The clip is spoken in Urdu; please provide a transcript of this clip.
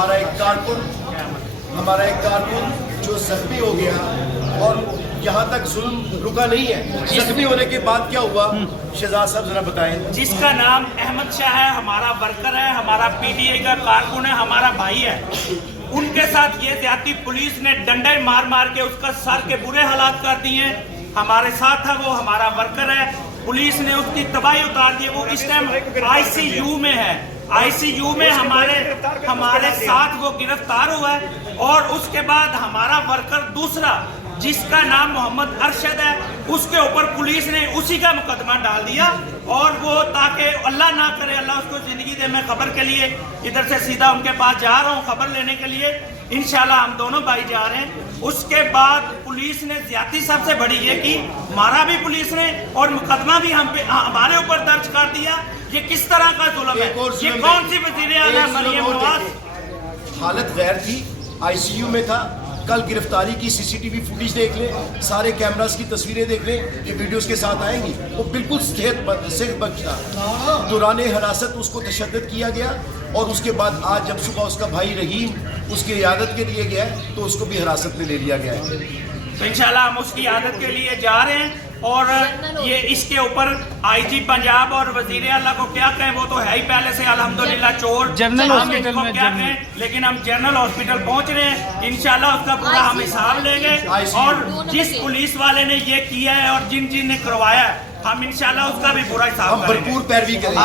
ہمارا ایک کارکن جو زخمی ہو گیا اور یہاں تک ظلم رکا نہیں ہے. زخمی ہونے کے بعد کیا ہوا شہزاد صاحب ذرا بتائیں. جس کا نام احمد شاہ ہے, ہمارا ورکر ہے, ہمارا پی ٹی آئی کا کارکن ہے, ہمارا بھائی ہے, ان کے ساتھ یہ زیادتی پولیس نے ڈنڈے مار مار کے اس کا سر کے برے حالات کر دیے ہیں. ہمارے ساتھ ہے وہ, ہمارا ورکر ہے, پولیس نے اس کی تباہی اتار دی. وہ اس ٹائم آئی سی یو میں ہے, آئی سی یو میں ہمارے ساتھ وہ گرفتار ہوا ہے. اور اس کے بعد ہمارا ورکر دوسرا جس کا نام محمد ارشد ہے, اس کے اوپر پولیس نے اسی کا مقدمہ ڈال دیا. اور وہ تاکہ اللہ نہ کرے, اللہ اس کو زندگی دے, میں خبر کے لیے ادھر سے سیدھا ان کے پاس جا رہا ہوں خبر لینے کے لیے. انشاءاللہ ہم دونوں بھائی جا رہے ہیں. اس کے بعد پولیس نے زیادتی سب سے بڑی یہ کی, مارا بھی پولیس نے اور مقدمہ بھی ہمارے اوپر درج کر دیا. یہ کس طرح کا ظلم ہے؟ یہ کون سی وزیر اعلیٰ مریم نواز؟ حالت غیر تھی, آئی سی یو میں تھا. کل گرفتاری کی سی سی ٹی وی فوٹیج دیکھ لیں, سارے کیمراز کی تصویریں دیکھ لیں, یہ ویڈیوز کے ساتھ آئیں گی. وہ بالکل صحت بخش تھا. دوران حراست اس کو تشدد کیا گیا اور اس کے بعد آج جب صبح اس کا بھائی رحیم اس کی عیادت کے لیے گیا ہے تو اس کو بھی حراست میں لے لیا گیا ہے. تو انشاءاللہ ہم اس کی عیادت کے لیے جا رہے ہیں. اور یہ اس کے اوپر آئی جی پنجاب اور وزیر اعلیٰ کو کیا کہیں, وہ تو ہے ہی پہلے سے الحمدللہ چور. جنرل ہاسپٹل میں کیا کہیں, لیکن ہم جنرل ہاسپٹل پہنچ رہے ہیں. انشاءاللہ اس کا پورا ہم حساب لیں گے. اور جس پولیس والے نے یہ کیا ہے اور جن نے کروایا ہے, ہم انشاءاللہ اس کا بھی پورا حساب ہم بھرپور پیروی کریں گے.